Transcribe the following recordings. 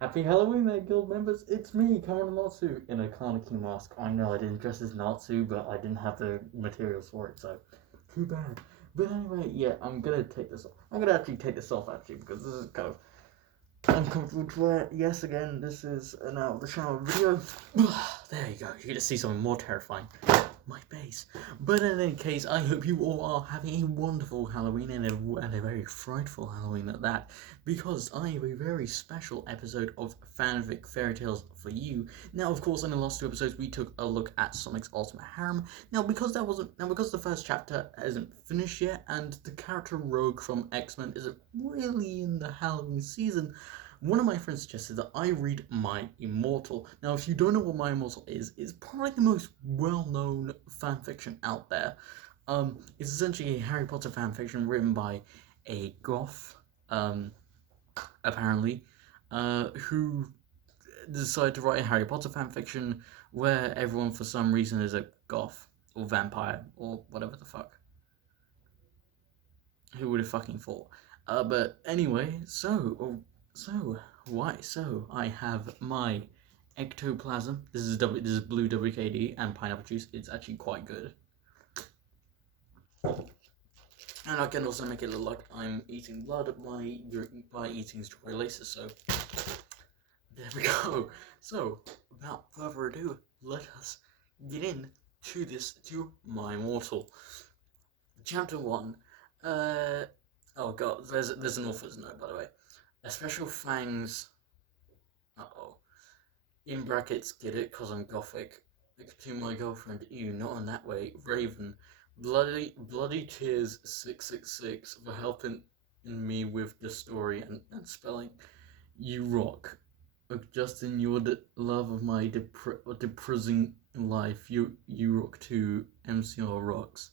Happy Halloween there, guild members! It's me, Cameron Natsu, in a Kaneki mask. I know I didn't dress as Natsu, but I didn't have the materials for it, so too bad. But anyway, yeah, I'm gonna take this off. I'm gonna actually take this off actually because this is kind of uncomfortable to wear. Yes, again, this is an out of the shower video. There you go. You're gonna see something more terrifying. My face. But in any case, I hope you all are having a wonderful Halloween and a very frightful Halloween at that, because I have a very special episode of fanfic fairy tales for you. Now, of course, in the last two episodes, we took a look at Sonic's Ultimate Harem. Because the first chapter isn't finished yet, and the character Rogue from X-Men isn't really in the Halloween season, one of my friends suggested that I read My Immortal. Now, if you don't know what My Immortal is, it's probably the most well-known fanfiction out there. It's essentially a Harry Potter fanfiction written by a goth, apparently, who decided to write a Harry Potter fanfiction where everyone, for some reason, is a goth or vampire or whatever the fuck. Who would have fucking thought? But anyway, so I have my ectoplasm. This is blue WKD and pineapple juice. It's actually quite good. And I can also make it look like I'm eating blood by eating strawberry laces, so there we go. So, without further ado, let us get to My Immortal. Chapter 1. Oh god, there's an author's note, by the way. A special fangs. In brackets, get it, cause I'm gothic. To my girlfriend, ew, not in that way. Raven. Bloody tears 666 for helping me with the story and spelling. You rock. Justin, you're the love of my depressing life. You rock too. MCR rocks.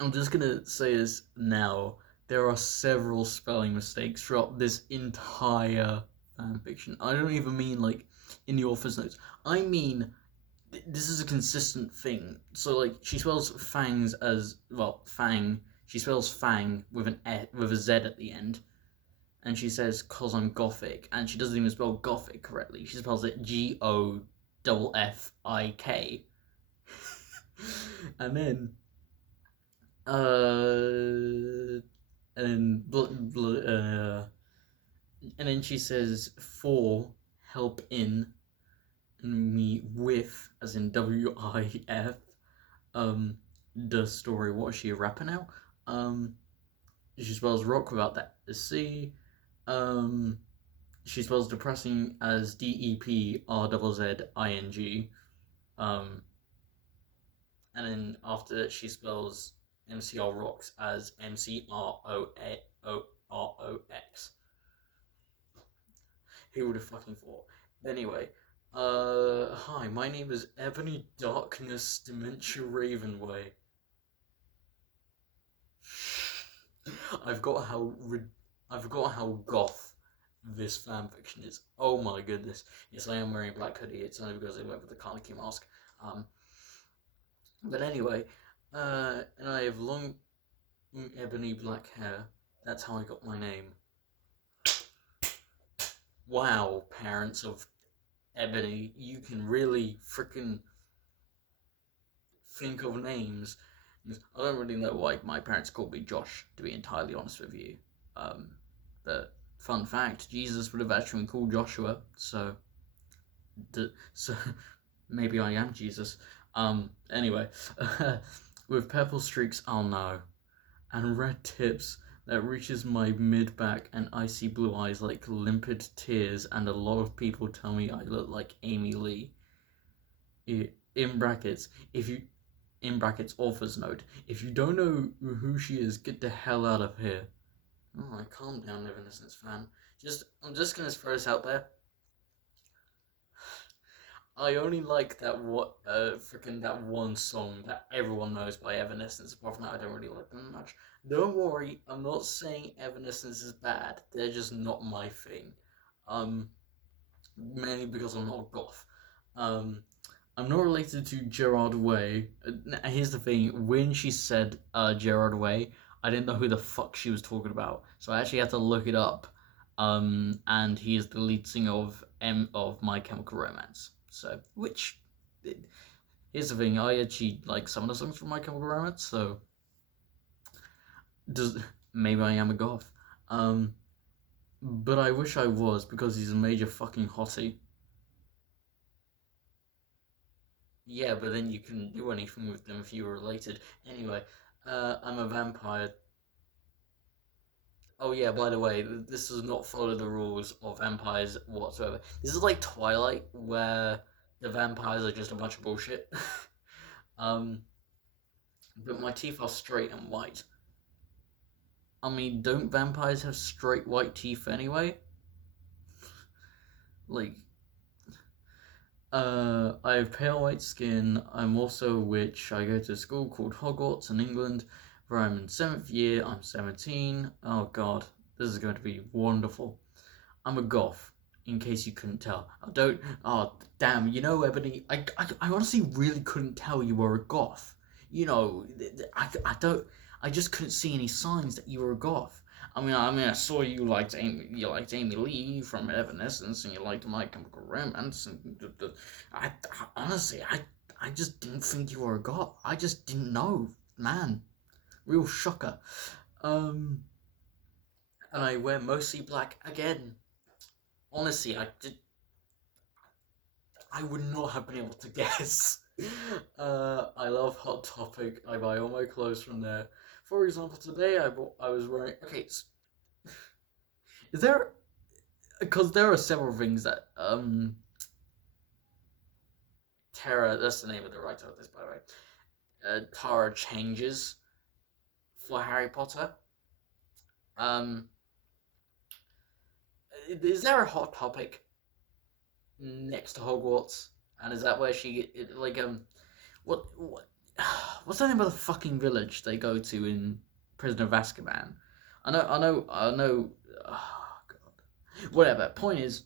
I'm just gonna say this now. There are several spelling mistakes throughout this entire fanfiction. I don't even mean like in the author's notes. I mean this is a consistent thing. So like she spells fangs as fang. She spells fang with with a Z at the end, and she says "cause I'm gothic," and she doesn't even spell gothic correctly. She spells it GOFFIK, and then uh, and and then she says for help in and me with as in WIF the story. What is she, a rapper now? She spells rock without that C. She spells depressing as DEPRZZING. And then after that she spells MCR rocks as MCROROX. Who would have fucking thought? Anyway, hi, my name is Ebony Darkness Dementia Ravenway. I've got how goth this fanfiction is. Oh my goodness. Yes, I am wearing a black hoodie. It's only because I went with the Kaneki mask. But anyway, and I have long ebony black hair. That's how I got my name. Wow, parents of Ebony, you can really freaking think of names. I don't really know why my parents called me Josh, to be entirely honest with you. But fun fact, Jesus would have actually been called Joshua, so maybe I am Jesus. Anyway, with purple streaks, oh no, and red tips that reaches my mid-back and icy blue eyes like limpid tears, and a lot of people tell me I look like Amy Lee. In brackets, author's note, if you don't know who she is, get the hell out of here. Alright, calm down, Evanescence fan. I'm just gonna throw this out there. I only like that that one song that everyone knows by Evanescence. Apart from that, I don't really like them much. Don't worry, I'm not saying Evanescence is bad. They're just not my thing. Mainly because I'm not goth. I'm not related to Gerard Way. Here's the thing: when she said Gerard Way, I didn't know who the fuck she was talking about, so I actually had to look it up. And he is the lead singer of My Chemical Romance. So, which here's the thing, I actually like some of the songs from My Chemical Romance. So, does maybe I am a goth. Um, but I wish I was because he's a major fucking hottie. Yeah, but then you couldn't do anything with them if you were related. Anyway, I'm a vampire. Oh yeah, by the way, this does not follow the rules of vampires whatsoever. This is like Twilight, where the vampires are just a bunch of bullshit. um, but my teeth are straight and white. I mean, don't vampires have straight white teeth anyway? Like, I have pale white skin. I'm also a witch. I go to a school called Hogwarts in England, where I'm in 7th year. I'm 17. Oh god, this is going to be wonderful. I'm a goth, in case you couldn't tell. I don't. Oh, damn. You know, Ebony, I honestly really couldn't tell you were a goth. You know, I don't. I just couldn't see any signs that you were a goth. I saw you liked Amy Lee from Evanescence, and you liked My Chemical Romance, and honestly, I just didn't think you were a goth. I just didn't know, man. Real shocker. Um, and I wear mostly black again. Honestly, I would not have been able to guess. I love Hot Topic. I buy all my clothes from there. For example, today I was wearing. Okay, is there? Because there are several things that Tara. That's the name of the writer of this, by the way. Tara changes for Harry Potter. Um, is there a Hot Topic next to Hogwarts? And is that where like what what's the name of the fucking village they go to in Prisoner of Azkaban? I know. Oh god. Whatever. Point is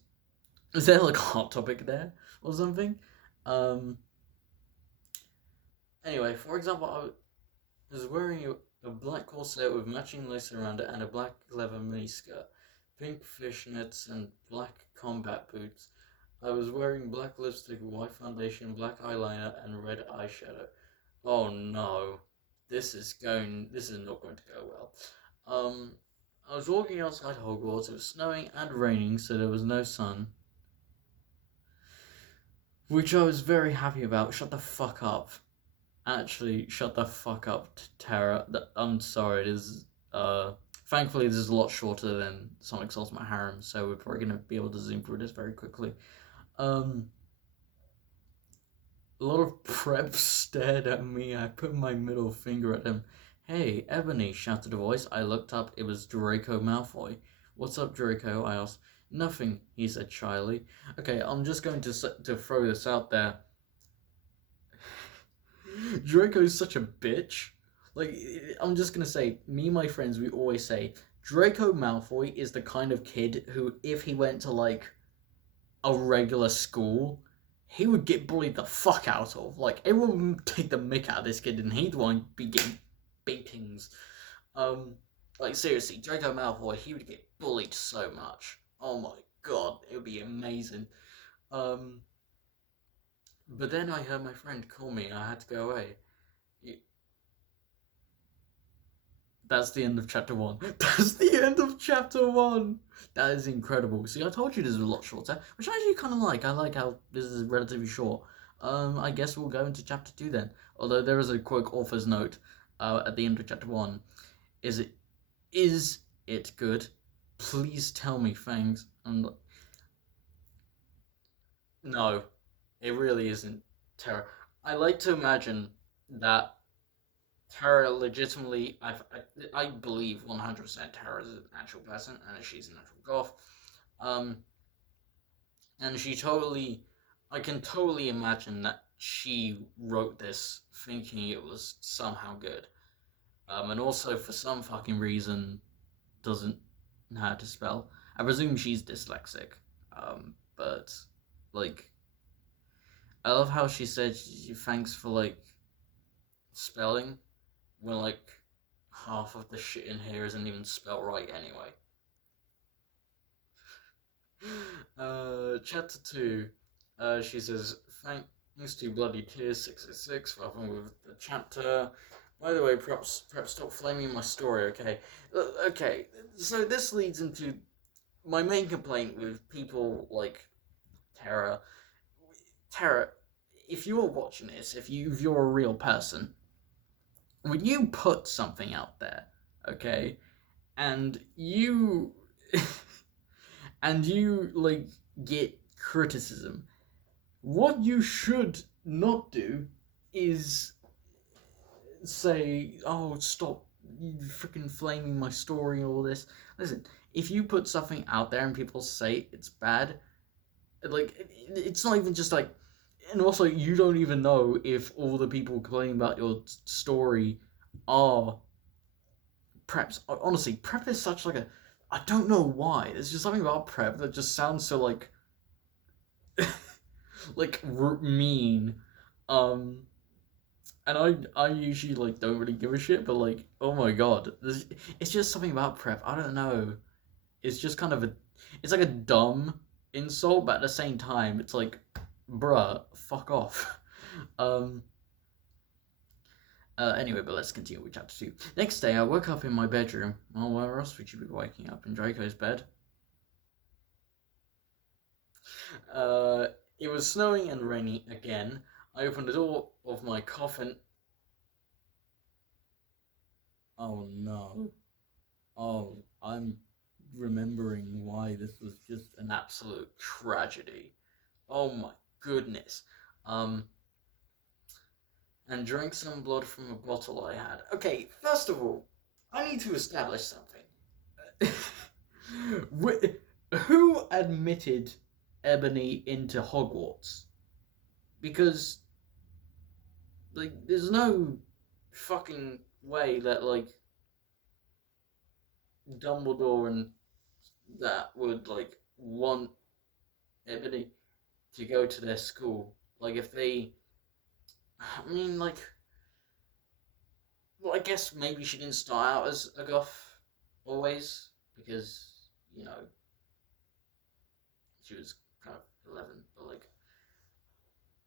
there like a hot topic there or something? Um. Anyway, for example, I was wearing a black corset with matching lace around it and a black leather miniskirt, pink fishnets, and black combat boots. I was wearing black lipstick, white foundation, black eyeliner, and red eyeshadow. Oh no, this is not going to go well. Um, I was walking outside Hogwarts. It was snowing and raining, so there was no sun, which I was very happy about. Shut the fuck up. Actually, shut the fuck up, Tara. I'm sorry. It is thankfully this is a lot shorter than Sonic's Ultimate Harem, so we're probably gonna be able to zoom through this very quickly. Um, a lot of preps stared at me. I put my middle finger at him. Hey, Ebony, shouted a voice. I looked up. It was Draco Malfoy. What's up, Draco? I asked. Nothing, he said shyly. Okay, I'm just going to throw this out there. Draco's such a bitch. Like, I'm just gonna say, me and my friends, we always say, Draco Malfoy is the kind of kid who, if he went to, like, a regular school, he would get bullied the fuck out of. Like, everyone would take the mick out of this kid, and he'd want to be getting beatings. Um, like, seriously, Draco Malfoy, he would get bullied so much. Oh my god, it would be amazing. Um, but then I heard my friend call me, and I had to go away. That's the end of chapter one. That's the end of chapter one. That is incredible. See, I told you this was a lot shorter, which I actually kind of like. I like how this is relatively short. I guess we'll go into chapter two then. Although there is a quick author's note at the end of chapter one. Is it good? Please tell me, thanks. And no, it really isn't terror. I like to imagine that Tara legitimately, I believe 100% Tara is an actual person and she's an actual goth. Um, and I can totally imagine that she wrote this thinking it was somehow good. And also for some fucking reason doesn't know how to spell. I presume she's dyslexic. But like, I love how she said thanks for like spelling when like half of the shit in here isn't even spelled right anyway. chapter 2, she says, thanks to Bloody Tears 666 for helping with the chapter. By the way, perhaps stop flaming my story, okay? Okay, so this leads into my main complaint with people like Tara. Tara, if you're watching this, if you're a real person, when you put something out there, okay, and you and you like get criticism, what you should not do is say, "Oh, stop you freaking flaming my story," and all this. Listen, if you put something out there and people say it's bad, like it's not even just like, and also you don't even know if all the people complaining about your story are preps. Honestly, prep is such like a, I don't know why. There's just something about prep that just sounds so like like mean. Um, and I usually like don't really give a shit, but like, oh my god, it's just something about prep. I don't know. It's just kind of it's like a dumb insult, but at the same time, it's like, bruh, fuck off. Um. Anyway, but let's continue with chapter 2. Next day, I woke up in my bedroom. Well, where else would you be waking up? In Draco's bed? Uh, it was snowing and rainy again. I opened the door of my coffin. Oh no. Oh, I'm remembering why this was just an absolute tragedy. Oh my goodness. Um, and drank some blood from a bottle I had. Okay, first of all, I need to establish something. Who admitted Ebony into Hogwarts? Because, like, there's no fucking way that, like, Dumbledore and that would, like, want Ebony to go to their school. Like, if they. I mean, like. Well, I guess maybe she didn't start out as a goth always, because, you know, she was kind of 11, but, like.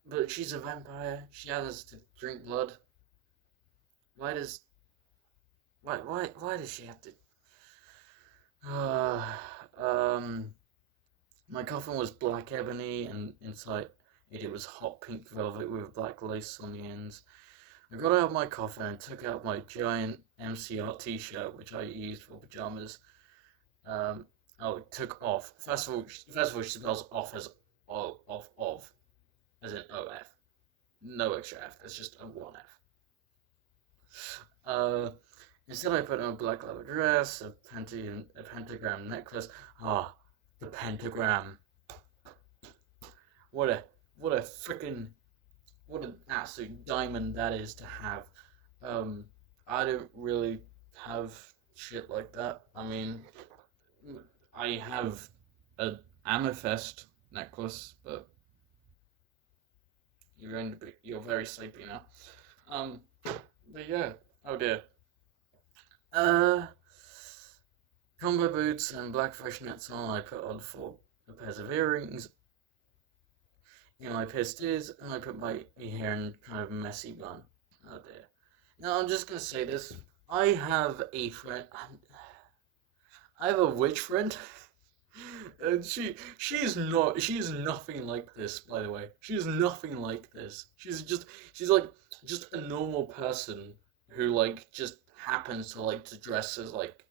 But she's a vampire. She has to drink blood. Why does. Why does she have to. Um. My coffin was black ebony, and inside it was hot pink velvet with black lace on the ends. I got out of my coffin and took out my giant MCR t-shirt, which I used for pajamas. It took off. First of all, she spells off as off, as in OF. No extra F. It's just a one F. Instead, I put on a black leather dress, a pentagram necklace. Ah, the pentagram. What a what a freaking what an absolute diamond that is to have. I don't really have shit like that. I mean, I have a amethyst necklace, but you're very sleepy now. But yeah. Oh dear. Uh, combo boots and black fishnets on. I put on 4 pairs of earrings. My pierced ears, and I put my hair in kind of messy bun. Oh dear. Now I'm just gonna say this. I have a friend. I have a witch friend. And she is nothing like this, by the way. She is nothing like this. She's like just a normal person who like just happens to like to dress as like,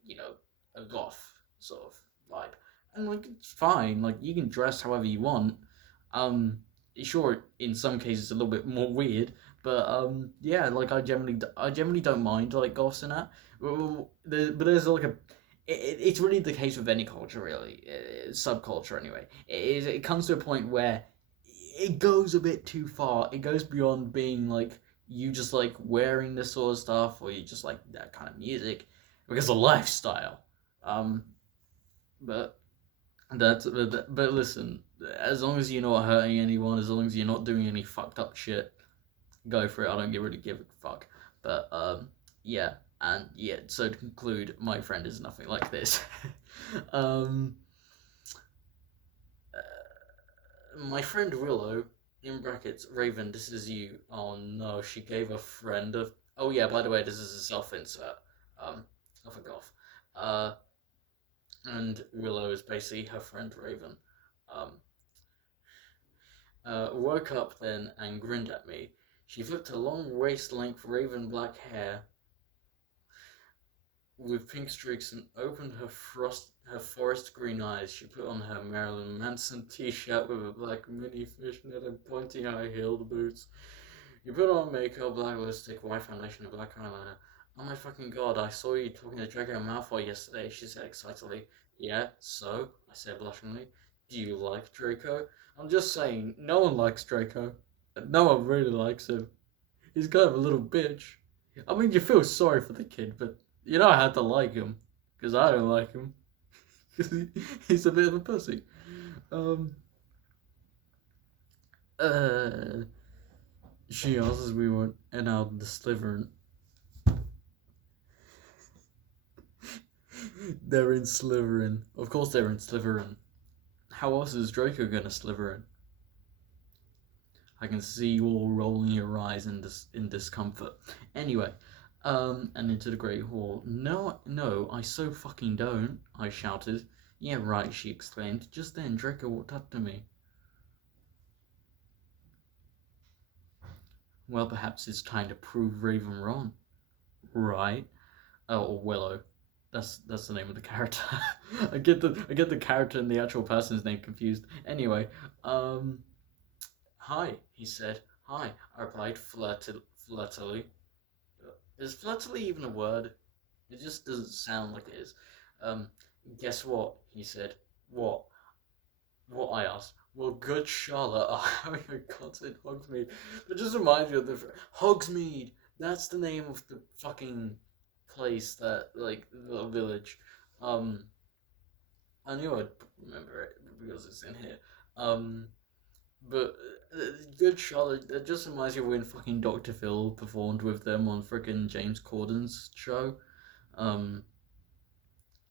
a goth sort of vibe. And like it's fine, like you can dress however you want. Um sure, in some cases it's a little bit more weird, but yeah, like I generally don't mind like goths and that. But there's like it's really the case with any culture, really, subculture anyway. It comes to a point where it goes a bit too far. It goes beyond being like you just like wearing this sort of stuff, or you just like that kind of music, because of lifestyle. Um, but but listen, as long as you're not hurting anyone, as long as you're not doing any fucked up shit, go for it. I don't really give a fuck. But yeah. And yeah, so to conclude, my friend is nothing like this. um, My friend Willow, in brackets, Raven, this is you. Oh no, she gave a friend of. Oh yeah, by the way, this is a self insert. I forgot. Uh, and Willow is basically her friend Raven. Um, woke up then and grinned at me. She flipped her long waist length raven black hair with pink streaks and opened her forest green eyes. She put on her Marilyn Manson t-shirt with a black mini fishnet and pointy high-heeled boots. You put on makeup, black lipstick, white foundation, and black eyeliner. Oh my fucking god, I saw you talking to Draco Malfoy yesterday, she said excitedly. Yeah, so? I said blushingly. Do you like Draco? I'm just saying, no one likes Draco. No one really likes him. He's kind of a little bitch. I mean, you feel sorry for the kid, but you don't have to like him. Because I don't like him. Because he's a bit of a pussy. Um, uh, she asks we went and out the Slytherin. They're in Slytherin. Of course they're in Slytherin. How else is Draco gonna Slytherin? I can see you all rolling your eyes in discomfort. Anyway, and into the Great Hall. No, I so fucking don't, I shouted. Yeah, right, she exclaimed. Just then, Draco walked up to me. Well, perhaps it's time to prove Raven wrong. Right? Oh, or Willow. That's the name of the character. I get the character and the actual person's name confused. Anyway, hi, he said. Hi, I replied flirtily. Is flirtily even a word? It just doesn't sound like it is. Um, guess what? He said. What? What? I asked. Well, good Charlotte are having a concert in Hogsmeade. It just reminds me of the Hogsmeade. That's the name of the fucking place that, like, the village. Um, I knew I'd remember it because it's in here. But good Charlotte. That just reminds me of when fucking Dr. Phil performed with them on freaking James Corden's show. Um,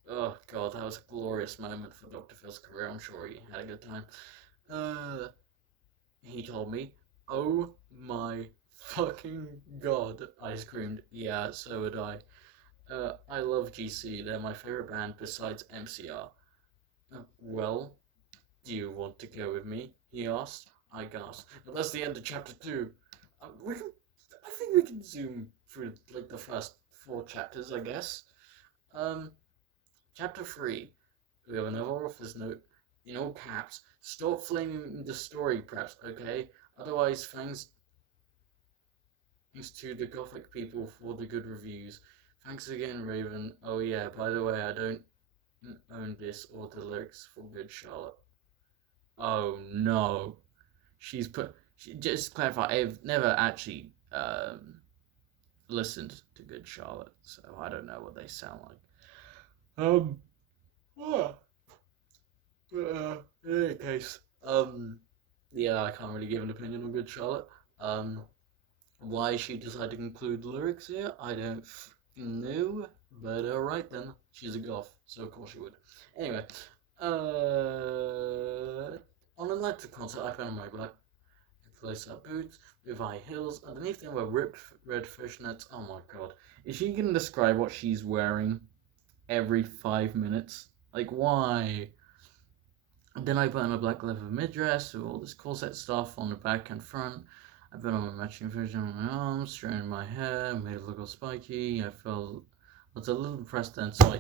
oh god, that was a glorious moment for Dr. Phil's career. I'm sure he had a good time. Uh, he told me, "Oh my fucking god!" I screamed. Yeah, so would I. I love GC. They're my favorite band besides MCR. Well, do you want to go with me? He asked. I gasped. But that's the end of chapter 2. I think we can zoom through like the first 4 chapters, I guess. Chapter 3. We have another author's note in all caps. Stop flaming the story, perhaps, okay? Otherwise, thanks to the Gothic people for the good reviews. Thanks again, Raven. Oh yeah, by the way, I don't own this or the lyrics for Good Charlotte. Oh no. Just to clarify, I've never actually listened to Good Charlotte, so I don't know what they sound like. What? In any case, yeah, I can't really give an opinion on Good Charlotte. Why she decided to include lyrics here, I don't know, but alright then. She's a goth, so of course she would. Anyway, on the night of the concert, I found my black lace-up boots with high heels. Underneath them were ripped red fishnets. Oh my god. Is she going to describe what she's wearing every 5 minutes? Like, why? Then I put on a black leather mid-dress with all this corset stuff on the back and front. I put on a matching version on my arms, straightened my hair, made it look all spiky. I was a little depressed then, so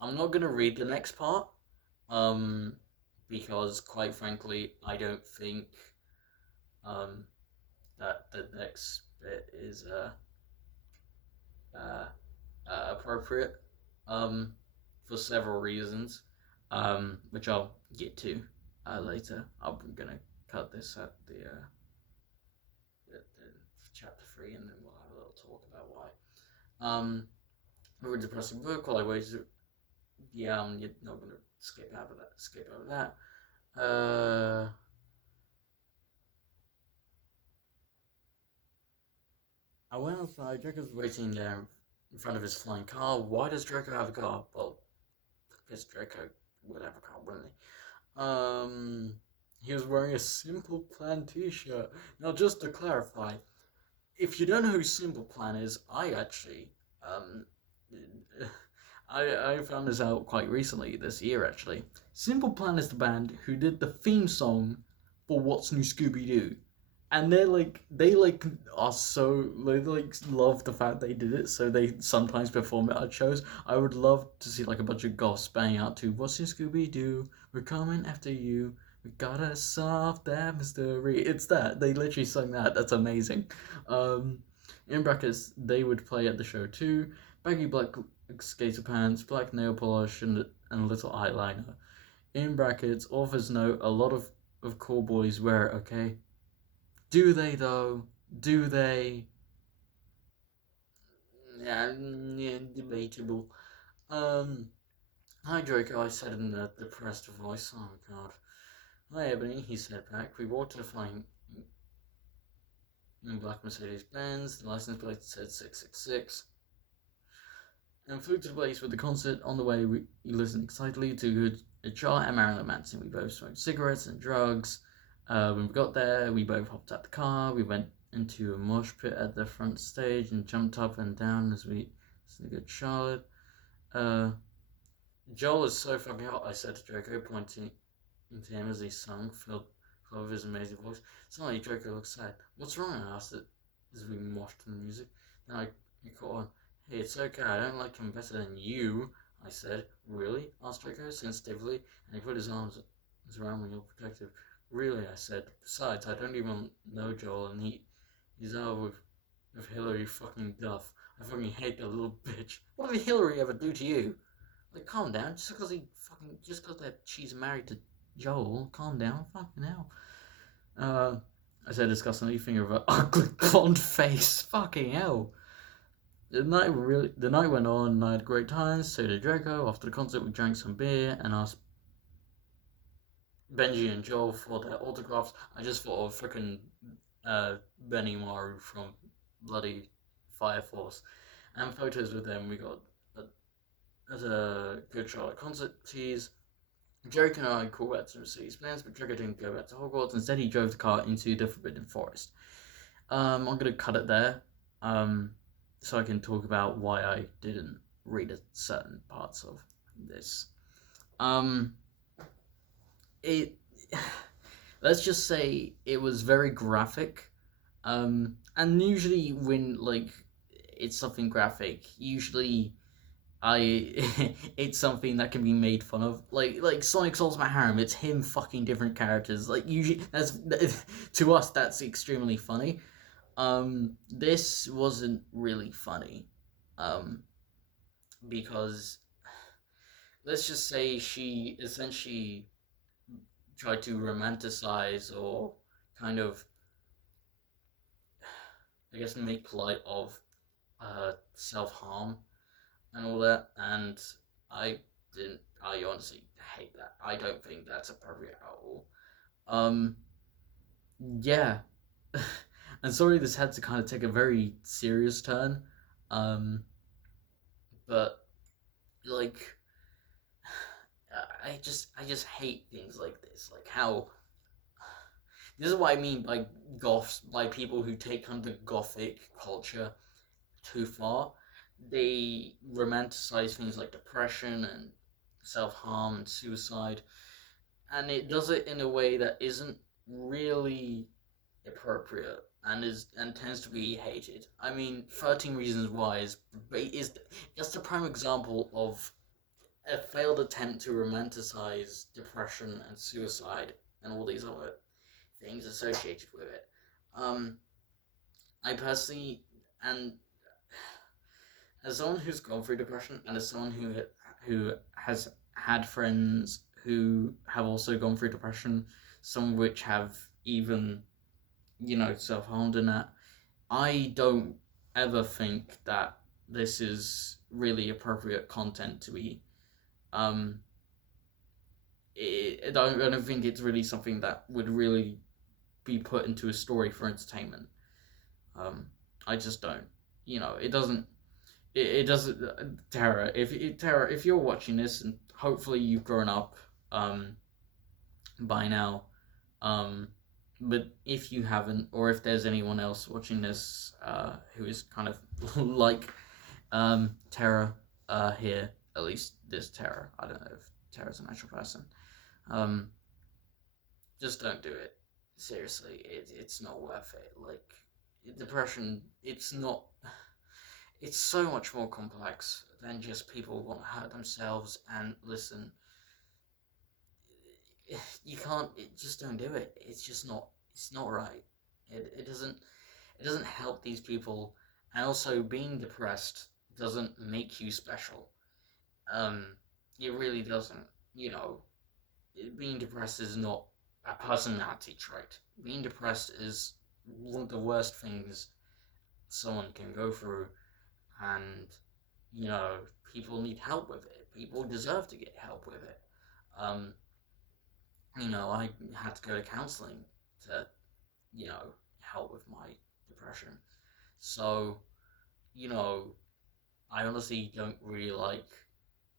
I'm not going to read the next part. Because quite frankly, I don't think that the next bit is appropriate for several reasons, which I'll get to later. I'm gonna cut this at the chapter 3, and then we'll have a little talk about why. A depressing book while I waited. Yeah, you're not gonna skip over that. I went outside. Draco's waiting there in front of his flying car. Why does Draco have a car? Well, because Draco would have a car, wouldn't he? He was wearing a Simple Plan t-shirt. Now, just to clarify, if you don't know who Simple Plan is, I actually, um, I found this out quite recently, this year actually. Simple Plan is the band who did the theme song for What's New Scooby Doo, and they are so they love the fact they did it, so they sometimes perform it at shows. I would love to see like a bunch of goths banging out to "What's New Scooby Doo? We're coming after you. We gotta solve that mystery." It's that they literally sung that. That's amazing. Um, in brackets, they would play at the show too. Baggy black skater pants, black nail polish, and a little eyeliner. In brackets, authors note a lot of cool boys wear it, okay? Do they though? Do they? Yeah, debatable. Um, Hi Draco, I said in a depressed voice. Oh god. Hi Ebony, he said back. We walked to the flying black Mercedes Benz. The license plate said 666. And flew to the place with the concert. On the way, we listened excitedly to Charlotte and Marilyn Manson. We both smoked cigarettes and drugs. When we got there, we both hopped out the car. We went into a mosh pit at the front stage and jumped up and down as we listened to good Charlotte. Joel is so fucking hot, I said to Draco, pointing to him as he sung, filled with his amazing voice. Suddenly, Draco looked sad. What's wrong? I asked it as we moshed to the music. Then I caught on. Hey, it's okay, I don't like him better than you, I said. Really? Asked Draco sensitively, and he put his arms around me, all protective. Really, I said. Besides, I don't even know Joel, and he's out with Hillary fucking Duff. I fucking hate that little bitch. What did Hillary ever do to you? Like, calm down. Just because she's married to Joel, calm down. Fucking hell. I said disgustingly, finger of her ugly blonde face. Fucking hell. The night went on, and I had great times. So did Draco. After the concert, we drank some beer and asked Benji and Joel for their autographs. I just thought of freaking Benny Maru from bloody Fire Force, and photos with them. We got a good Charlotte concert tease. Jericho and I called back to Mercedes plans, but Draco didn't go back to Hogwarts. Instead, he drove the car into the Forbidden Forest. I'm gonna cut it there, so I can talk about why I didn't read certain parts of this. It let's just say it was very graphic, and usually when like it's something graphic, usually I it's something that can be made fun of. Like Sonic Ultimate Harem, it's him fucking different characters. Like usually that's to us that's extremely funny. This wasn't really funny. Because let's just say she essentially tried to romanticize or kind of I guess make light of self harm and all that, and I didn't. I honestly hate that. I don't think that's appropriate at all. Um, yeah, and sorry this had to kind of take a very serious turn. Um, but like, I just hate things like this. Like how this is what I mean by goths, by people who take on the gothic culture too far. They romanticize things like depression and self harm and suicide, and it does it in a way that isn't really appropriate and tends to be hated. I mean, 13 Reasons Why is just a prime example of a failed attempt to romanticize depression and suicide and all these other things associated with it. Um, I personally, and as someone who's gone through depression, and as someone who has had friends who have also gone through depression, some of which have even self harmed in that, I don't ever think that this is really appropriate content to be. I don't think it's really something that would really be put into a story for entertainment. I just don't. It doesn't. It doesn't. Tara, if you're watching this, and hopefully you've grown up, by now, Um, but if you haven't, or if there's anyone else watching this who is kind of like Terra here, at least this Terra, I don't know if Terra's an actual person, um, just don't do it. Seriously, it's not worth it. Like, depression, it's not. It's so much more complex than just people want to hurt themselves. And listen, you can't. Just don't do it. It's just not. It's not right. It doesn't. It doesn't help these people. And also, being depressed doesn't make you special. Um, it really doesn't. You know, being depressed is not a personality trait. Being depressed is one of the worst things someone can go through, and you know, people need help with it. People deserve to get help with it. Um, I had to go to counseling to, help with my depression. So, you know, I honestly don't really like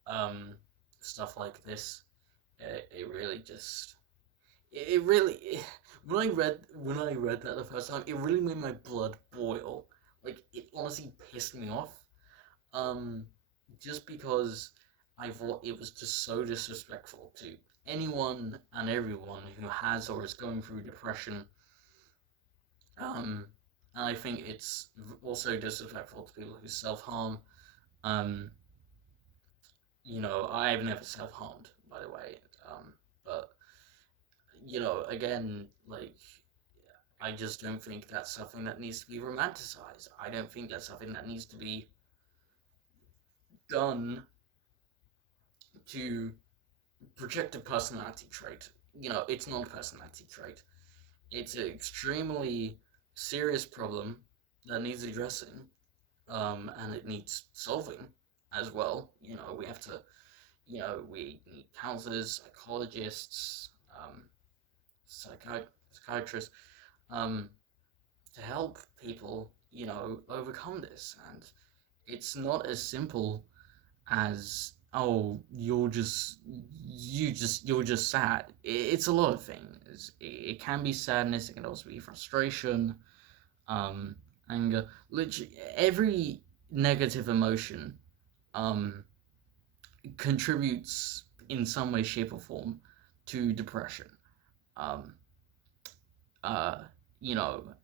um, stuff like this. It really just, it really, when I read that the first time, it really made my blood boil. Like it honestly pissed me off. Um, just because I thought it was just so disrespectful to anyone and everyone who has or is going through depression. Um, and I think it's also disrespectful to people who self harm. Um, I've never self harmed, by the way. But again, like I just don't think that's something that needs to be romanticized. I don't think that's something that needs to be done to project a personality trait. It's not a personality trait. It's an extremely serious problem that needs addressing, and it needs solving as well. We have to, we need counselors, psychologists, psychiatrists, um, to help people, overcome this. And it's not as simple as, oh, you're just sad. It's a lot of things. It can be sadness. It can also be frustration, anger. Literally every negative emotion um contributes in some way, shape, or form to depression. um uh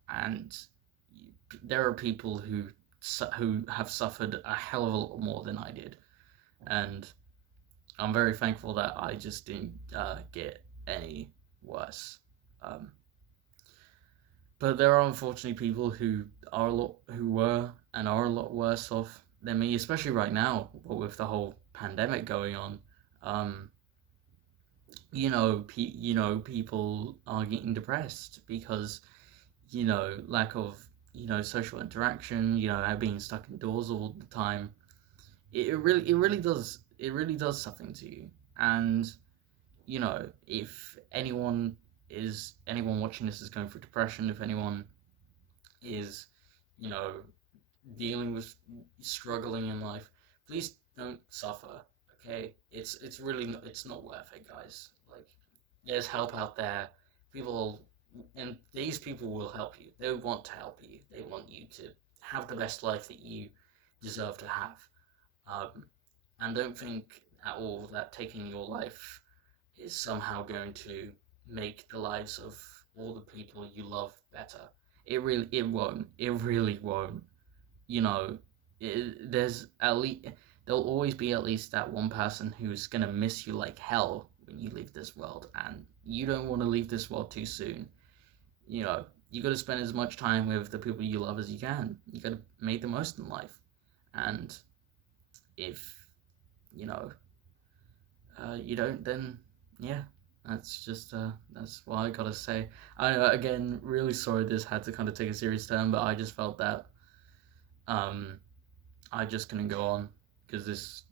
and there are people who have suffered a hell of a lot more than I did, and I'm very thankful that I just didn't get any worse. Um, but there are unfortunately people who were and are a lot worse off than me, especially right now with the whole pandemic going on. Um, people are getting depressed because lack of social interaction. Being stuck indoors all the time. It really does something to you. And if anyone watching this is going through depression, if anyone is, you know, dealing with struggling in life, please don't suffer. Okay, it's not worth it, guys. Like, there's help out there. People, and these people will help you. They want to help you. They want you to have the best life that you deserve to have. Um, and don't think at all that taking your life is somehow going to make the lives of all the people you love better. It won't. It really won't. You know, there's at least there'll always be at least that one person who's gonna miss you like hell when you leave this world, and you don't want to leave this world too soon. You got to spend as much time with the people you love as you can. You got to make the most in life, and if you know you don't, then yeah, that's what I gotta say. I know, again, really sorry this had to kind of take a serious turn, but I just felt that um I just couldn't go on because this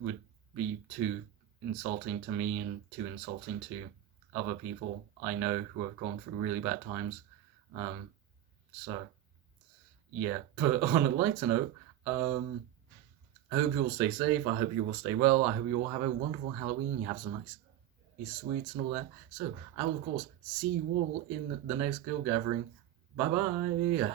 would be too insulting to me and too insulting to other people I know who have gone through really bad times. Um, so yeah, but on a lighter note, I hope you all stay safe. I hope you all stay well. I hope you all have a wonderful Halloween. You have some nice his sweets and all that. So I will of course see you all in the next guild gathering. Bye bye.